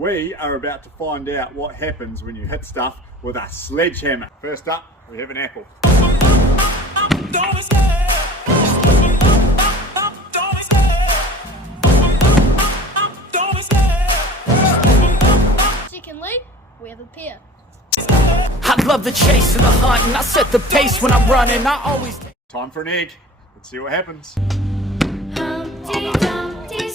We are about to find out what happens when you hit stuff with a sledgehammer. First up, we have an apple. Secondly, we have a pear. I love the chase and the hunt, and I set the pace when I'm running. I always Time for an egg. Let's see what happens. Humpty Dumpty